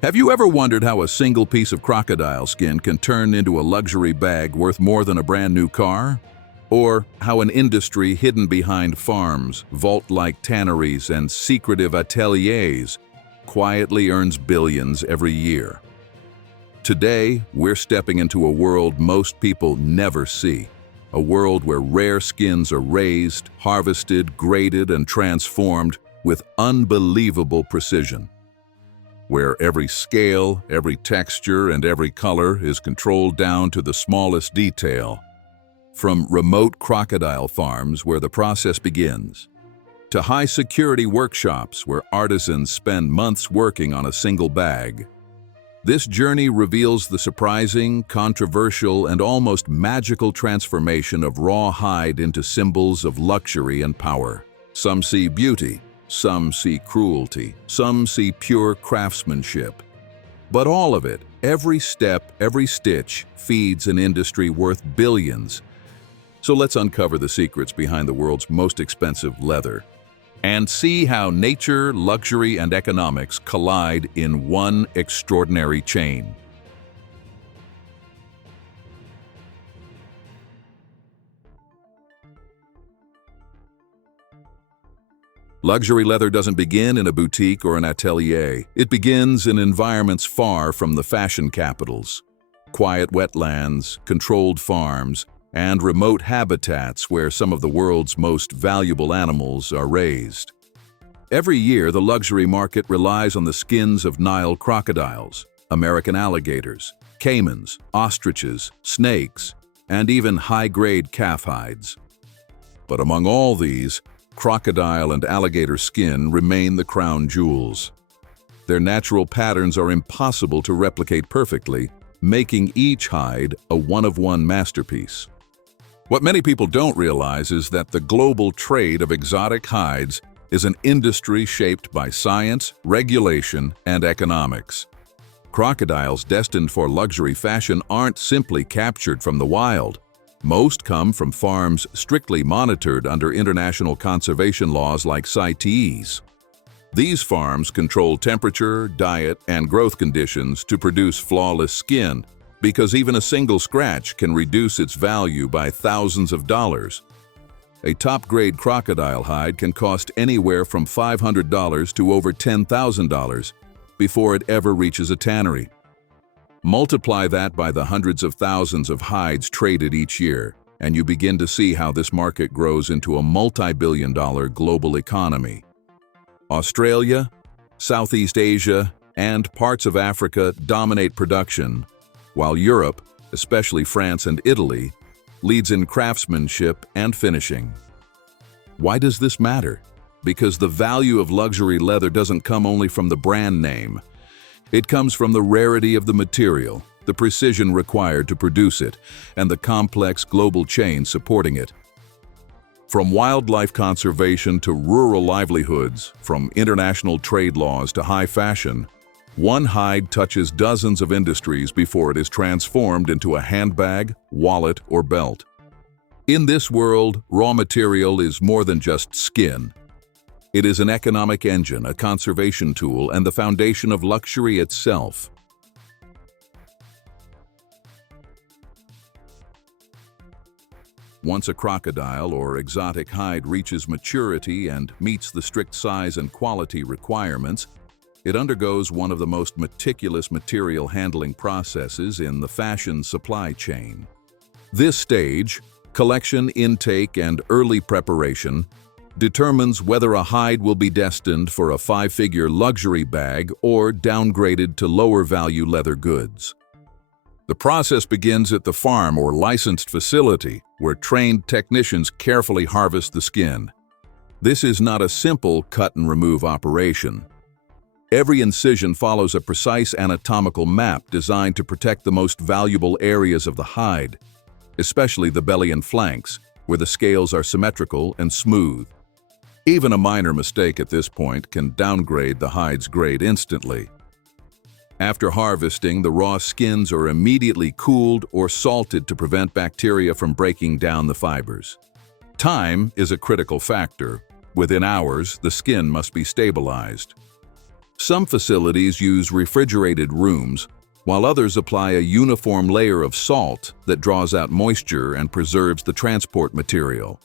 Have you ever wondered how a single piece of crocodile skin can turn into a luxury bag worth more than a brand new car? Or how an industry hidden behind farms, vault-like tanneries, and secretive ateliers quietly earns billions every year? Today, we're stepping into a world most people never see. A world where rare skins are raised, harvested, graded, and transformed with unbelievable precision. Where every scale, every texture, and every color is controlled down to the smallest detail. From remote crocodile farms where the process begins, to high-security workshops where artisans spend months working on a single bag. This journey reveals the surprising, controversial, and almost magical transformation of raw hide into symbols of luxury and power. Some see beauty, some see cruelty, some see pure craftsmanship. But all of it, every step, every stitch, feeds an industry worth billions. So let's uncover the secrets behind the world's most expensive leather and see how nature, luxury, and economics collide in one extraordinary chain. Luxury leather doesn't begin in a boutique or an atelier. It begins in environments far from the fashion capitals. Quiet wetlands, controlled farms, and remote habitats where some of the world's most valuable animals are raised. Every year, the luxury market relies on the skins of Nile crocodiles, American alligators, caimans, ostriches, snakes, and even high-grade calf hides. But among all these, crocodile and alligator skin remain the crown jewels. Their natural patterns are impossible to replicate perfectly, making each hide a one-of-one masterpiece. What many people don't realize is that the global trade of exotic hides is an industry shaped by science, regulation, and economics. Crocodiles destined for luxury fashion aren't simply captured from the wild. Most come from farms strictly monitored under international conservation laws like CITES. These farms control temperature, diet, and growth conditions to produce flawless skin, because even a single scratch can reduce its value by thousands of dollars. A top-grade crocodile hide can cost anywhere from $500 to over $10,000 before it ever reaches a tannery. Multiply that by the hundreds of thousands of hides traded each year, and you begin to see how this market grows into a multi-billion-dollar global economy. Australia, Southeast Asia, and parts of Africa dominate production, while Europe, especially France and Italy, leads in craftsmanship and finishing. Why does this matter? Because the value of luxury leather doesn't come only from the brand name. It comes from the rarity of the material, the precision required to produce it, and the complex global chain supporting it. From wildlife conservation to rural livelihoods, from international trade laws to high fashion, one hide touches dozens of industries before it is transformed into a handbag, wallet, or belt. In this world, raw material is more than just skin. It is an economic engine, a conservation tool, and the foundation of luxury itself. Once a crocodile or exotic hide reaches maturity and meets the strict size and quality requirements, it undergoes one of the most meticulous material handling processes in the fashion supply chain. This stage, collection, intake, and early preparation, determines whether a hide will be destined for a five-figure luxury bag or downgraded to lower-value leather goods. The process begins at the farm or licensed facility, where trained technicians carefully harvest the skin. This is not a simple cut-and-remove operation. Every incision follows a precise anatomical map designed to protect the most valuable areas of the hide, especially the belly and flanks, where the scales are symmetrical and smooth. Even a minor mistake at this point can downgrade the hide's grade instantly. After harvesting, the raw skins are immediately cooled or salted to prevent bacteria from breaking down the fibers. Time is a critical factor. Within hours, the skin must be stabilized. Some facilities use refrigerated rooms, while others apply a uniform layer of salt that draws out moisture and preserves the transport material.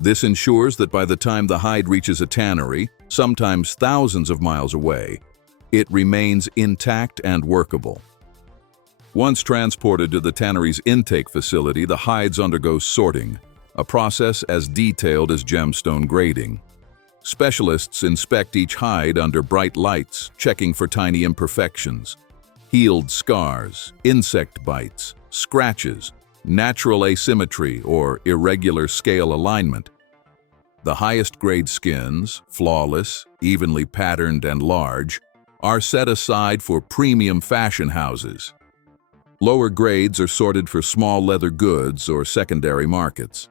This ensures that by the time the hide reaches a tannery, sometimes thousands of miles away, it remains intact and workable. Once transported to the tannery's intake facility, the hides undergo sorting, a process as detailed as gemstone grading. Specialists inspect each hide under bright lights, checking for tiny imperfections, healed scars, insect bites, scratches, natural asymmetry, or irregular scale alignment. The highest grade skins, flawless, evenly patterned, and large, are set aside for premium fashion houses. Lower grades are sorted for small leather goods or secondary markets.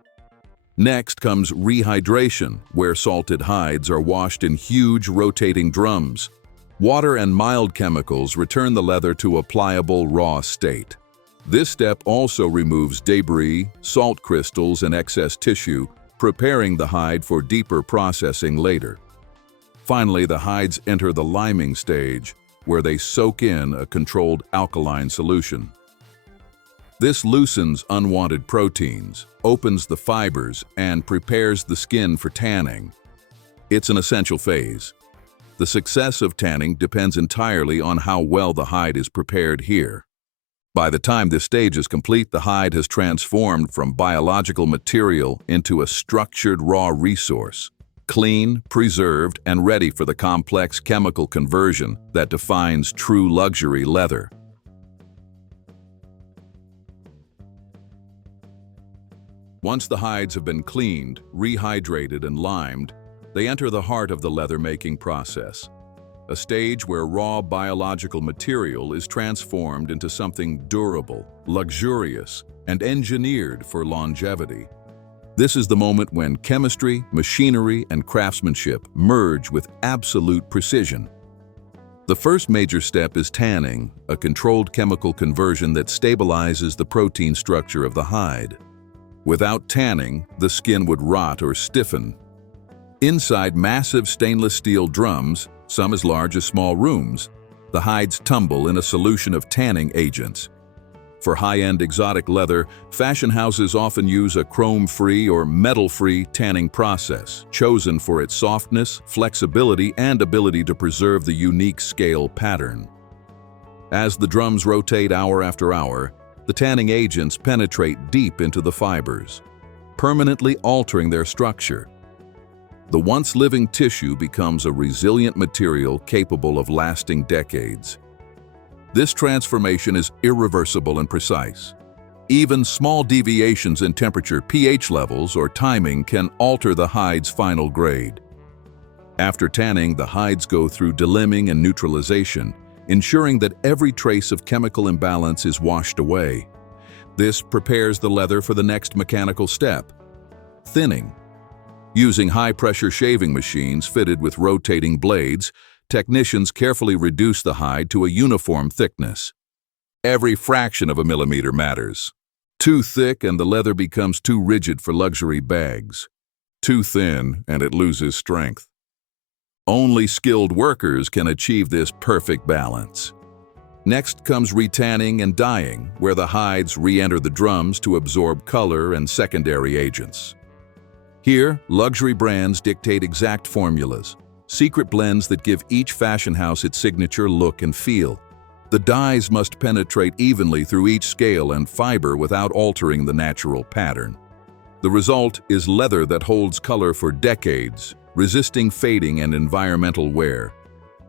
Next comes rehydration, where salted hides are washed in huge rotating drums. Water and mild chemicals return the leather to a pliable, raw state. This step also removes debris, salt crystals, and excess tissue, preparing the hide for deeper processing later. Finally, the hides enter the liming stage, where they soak in a controlled alkaline solution. This loosens unwanted proteins, opens the fibers, and prepares the skin for tanning. It's an essential phase. The success of tanning depends entirely on how well the hide is prepared here. By the time this stage is complete, the hide has transformed from biological material into a structured raw resource, clean, preserved, and ready for the complex chemical conversion that defines true luxury leather. Once the hides have been cleaned, rehydrated, and limed, they enter the heart of the leather-making process, a stage where raw biological material is transformed into something durable, luxurious, and engineered for longevity. This is the moment when chemistry, machinery, and craftsmanship merge with absolute precision. The first major step is tanning, a controlled chemical conversion that stabilizes the protein structure of the hide. Without tanning, the skin would rot or stiffen. Inside massive stainless steel drums, some as large as small rooms, the hides tumble in a solution of tanning agents. For high-end exotic leather, fashion houses often use a chrome-free or metal-free tanning process, chosen for its softness, flexibility, and ability to preserve the unique scale pattern. As the drums rotate hour after hour, the tanning agents penetrate deep into the fibers, permanently altering their structure. The once living tissue becomes a resilient material capable of lasting decades. This transformation is irreversible and precise. Even small deviations in temperature, pH levels, or timing can alter the hide's final grade. After tanning, the hides go through delimming and neutralization, ensuring that every trace of chemical imbalance is washed away. This prepares the leather for the next mechanical step, thinning. Using high-pressure shaving machines fitted with rotating blades, technicians carefully reduce the hide to a uniform thickness. Every fraction of a millimeter matters. Too thick and the leather becomes too rigid for luxury bags. Too thin and it loses strength. Only skilled workers can achieve this perfect balance. Next comes retanning and dyeing, where the hides re-enter the drums to absorb color and secondary agents. Here, luxury brands dictate exact formulas, secret blends that give each fashion house its signature look and feel. The dyes must penetrate evenly through each scale and fiber without altering the natural pattern. The result is leather that holds color for decades, resisting fading and environmental wear.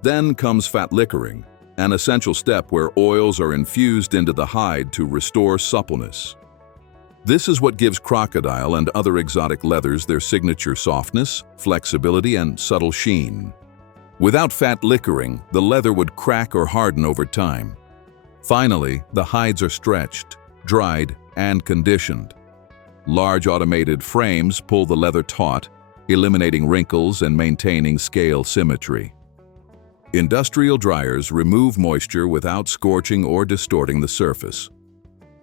Then comes fat liquoring, an essential step where oils are infused into the hide to restore suppleness. This is what gives Crocodile and other exotic leathers their signature softness, flexibility, and subtle sheen. Without fat liquoring, the leather would crack or harden over time. Finally, the hides are stretched, dried, and conditioned. Large automated frames pull the leather taut, eliminating wrinkles and maintaining scale symmetry. Industrial dryers remove moisture without scorching or distorting the surface.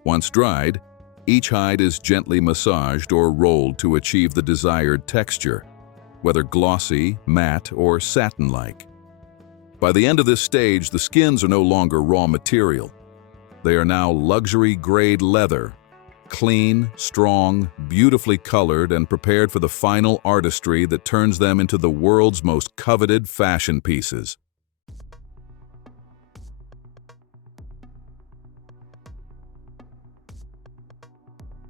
Once dried, each hide is gently massaged or rolled to achieve the desired texture, whether glossy, matte, or satin-like. By the end of this stage, the skins are no longer raw material. They are now luxury-grade leather, clean, strong, beautifully colored, and prepared for the final artistry that turns them into the world's most coveted fashion pieces.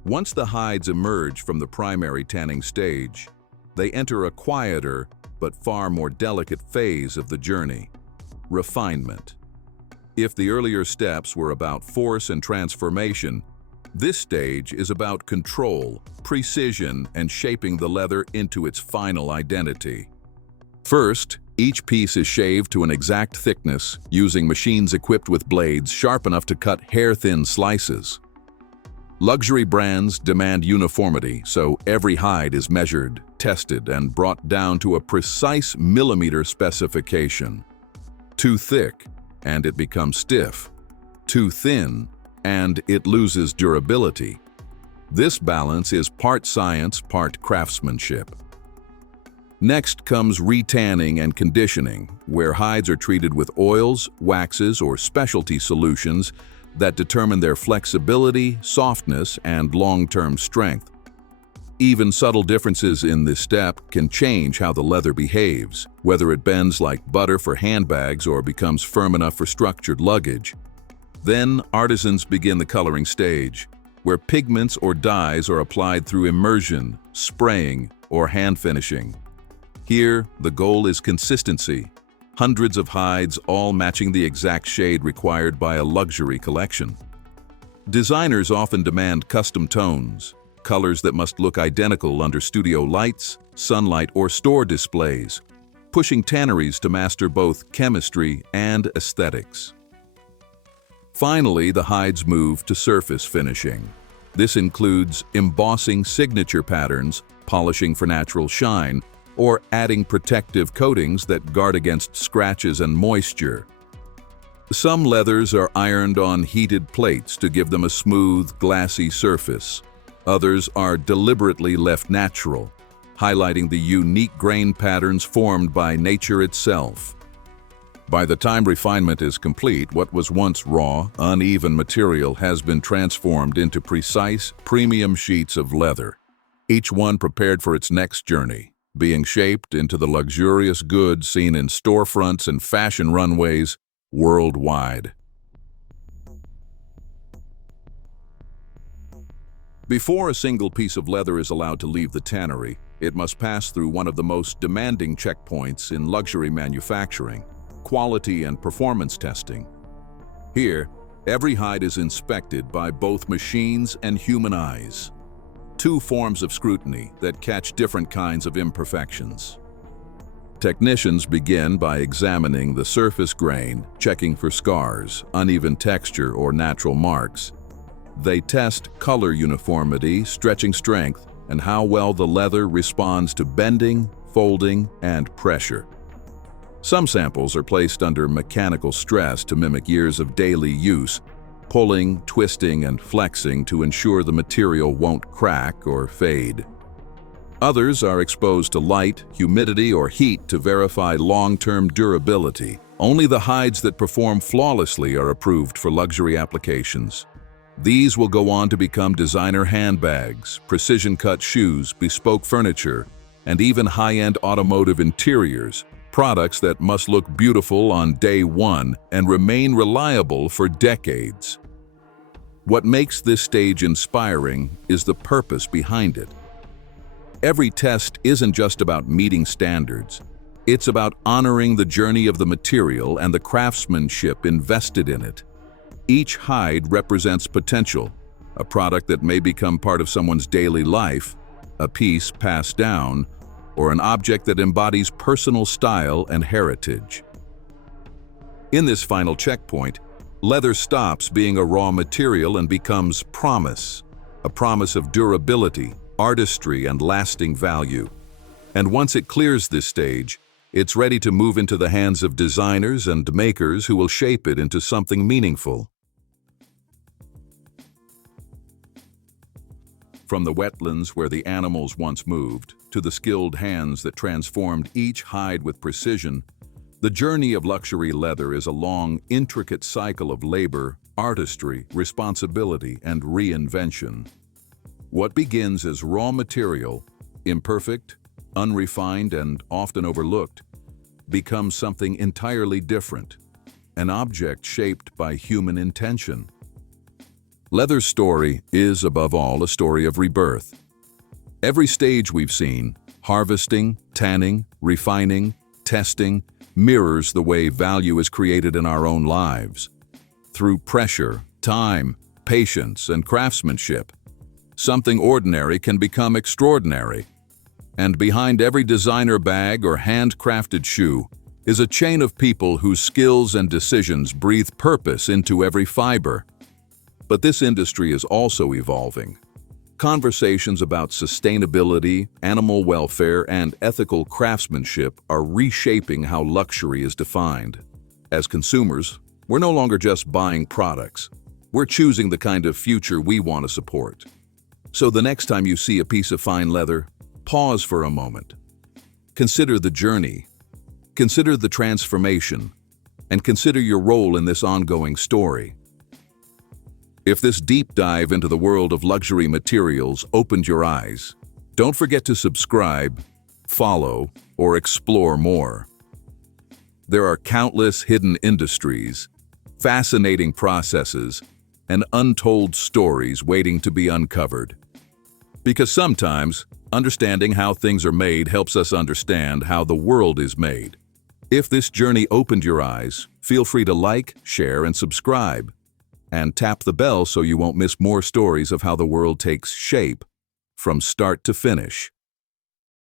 Once the hides emerge from the primary tanning stage, they enter a quieter but far more delicate phase of the journey: refinement. If the earlier steps were about force and transformation, this stage is about control, precision, and shaping the leather into its final identity. First, each piece is shaved to an exact thickness using machines equipped with blades sharp enough to cut hair-thin slices. Luxury brands demand uniformity, so every hide is measured, tested, and brought down to a precise millimeter specification. Too thick, and it becomes stiff. Too thin, and it loses durability. This balance is part science, part craftsmanship. Next comes retanning and conditioning, where hides are treated with oils, waxes, or specialty solutions that determine their flexibility, softness, and long-term strength. Even subtle differences in this step can change how the leather behaves, whether it bends like butter for handbags or becomes firm enough for structured luggage. Then, artisans begin the coloring stage, where pigments or dyes are applied through immersion, spraying, or hand finishing. Here, the goal is consistency. Hundreds of hides all matching the exact shade required by a luxury collection. Designers often demand custom tones, colors that must look identical under studio lights, sunlight, or store displays, pushing tanneries to master both chemistry and aesthetics. Finally, the hides move to surface finishing. This includes embossing signature patterns, polishing for natural shine, or adding protective coatings that guard against scratches and moisture. Some leathers are ironed on heated plates to give them a smooth, glassy surface. Others are deliberately left natural, highlighting the unique grain patterns formed by nature itself. By the time refinement is complete, what was once raw, uneven material has been transformed into precise, premium sheets of leather, each one prepared for its next journey, being shaped into the luxurious goods seen in storefronts and fashion runways worldwide. Before a single piece of leather is allowed to leave the tannery, it must pass through one of the most demanding checkpoints in luxury manufacturing: quality and performance testing. Here, every hide is inspected by both machines and human eyes. Two forms of scrutiny that catch different kinds of imperfections. Technicians begin by examining the surface grain, checking for scars, uneven texture, or natural marks. They test color uniformity, stretching strength, and how well the leather responds to bending, folding, and pressure. Some samples are placed under mechanical stress to mimic years of daily use, pulling, twisting, and flexing to ensure the material won't crack or fade. Others are exposed to light, humidity, or heat to verify long-term durability. Only the hides that perform flawlessly are approved for luxury applications. These will go on to become designer handbags, precision-cut shoes, bespoke furniture, and even high-end automotive interiors, products that must look beautiful on day one and remain reliable for decades. What makes this stage inspiring is the purpose behind it. Every test isn't just about meeting standards. It's about honoring the journey of the material and the craftsmanship invested in it. Each hide represents potential, a product that may become part of someone's daily life, a piece passed down, or an object that embodies personal style and heritage. In this final checkpoint, leather stops being a raw material and becomes promise, a promise of durability, artistry, and lasting value. And once it clears this stage, it's ready to move into the hands of designers and makers who will shape it into something meaningful. From the wetlands where the animals once moved, to the skilled hands that transformed each hide with precision, The journey of luxury leather is a long, intricate cycle of labor, artistry, responsibility, and reinvention. What begins as raw material, imperfect, unrefined, and often overlooked, becomes something entirely different, an object shaped by human intention. Leather's story is, above all, a story of rebirth. Every stage we've seen, harvesting, tanning, refining, testing, mirrors the way value is created in our own lives. Through pressure, time, patience, and craftsmanship, something ordinary can become extraordinary. And behind every designer bag or handcrafted shoe is a chain of people whose skills and decisions breathe purpose into every fiber. But this industry is also evolving. Conversations about sustainability, animal welfare, and ethical craftsmanship are reshaping how luxury is defined. As consumers, we're no longer just buying products. We're choosing the kind of future we want to support. So the next time you see a piece of fine leather, pause for a moment. Consider the journey. Consider the transformation. And consider your role in this ongoing story. If this deep dive into the world of luxury materials opened your eyes, don't forget to subscribe, follow, or explore more. There are countless hidden industries, fascinating processes, and untold stories waiting to be uncovered. Because sometimes, understanding how things are made helps us understand how the world is made. If this journey opened your eyes, feel free to like, share, and subscribe. And tap the bell so you won't miss more stories of how the world takes shape from start to finish.